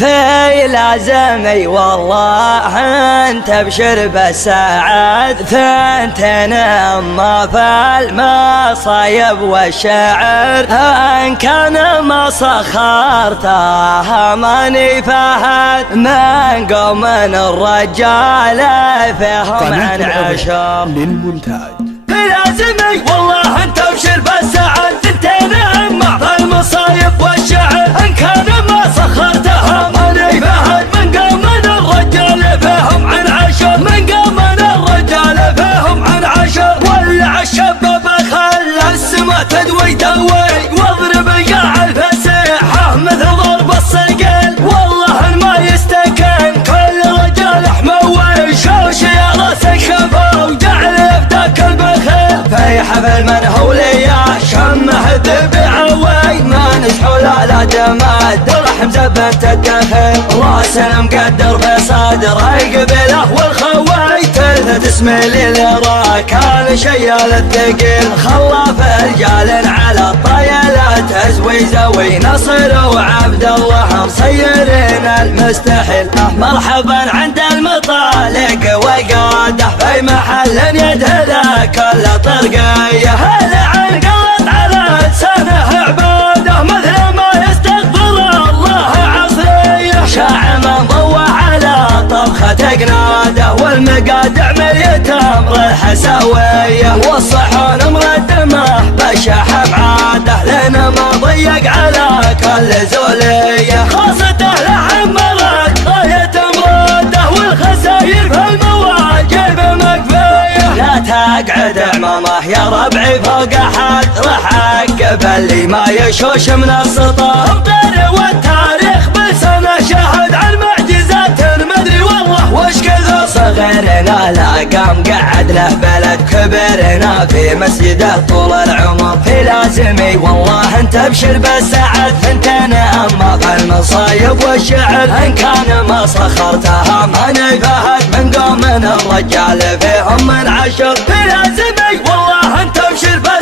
في لازمي والله انت ابشر بالسعد، ثنتين اما في المصايب والشعر، ان كان ما سخرتها ماني فهد من قوم الرجال فيهم عن عشر للمونتاج. في لازمي والله انت ابشر بالسعد، ثنتين اما في المصايب والشعر، ان كان ما سخرتها ماني فهد من قوم الرجال فيهم عن عشر، من قوم الرجال فيهم عن عشر. ولع الشباب خلى السما تدوي دوي، واضرب القاع الفسيحة مثل ضرب الصقل، والله ما يستكن كل رجال حموي، شوش يا راس الخفا وجعل يفتك البخيل. في حفل من هوليا شمه ذبعوي، ما نسحول على جماد ورحم زبنت الدخيل، راس مقدر في صدره قبله والخوي، تلفت اسمي للرا كان شيال الثقيل، خلاف رجال على الطيلات ازوي زوي، نصر وعبد الله مصيرين المستحيل. مرحبا عند المطالق وقاده في محل يدهله كل طرقيه، هل عن قلت على لسانه عباده مثل ما يستغفر الله عصريه، شاعم ضوى على طبخة قناده، والمقادع مليت امر الحساويه، والصحون مردمه بالشحم عاده، لنا ما ضيق على كل زوليه، خاصته لحمرت غايه مراده، والخساير في المواجب مكفيه. لا تقعد عمامه يا ربعي فوق احد، راح اعقب اللي ما يشوش من السطح، امطر والتاريخ بلسانه شهد عن معجزات مدري والله وش كثر. صغيرنا لا قام قعد له بلد، كبرنا في مسجده طول العمر. في لازمي والله انت ابشر بالسعد، ثنتين اما في المصايب والشعر، ان كان ما سخرتها ماني فهد من قوم الرجال فيهم من عشر. في لازمي والله انت ابشر بالسعد،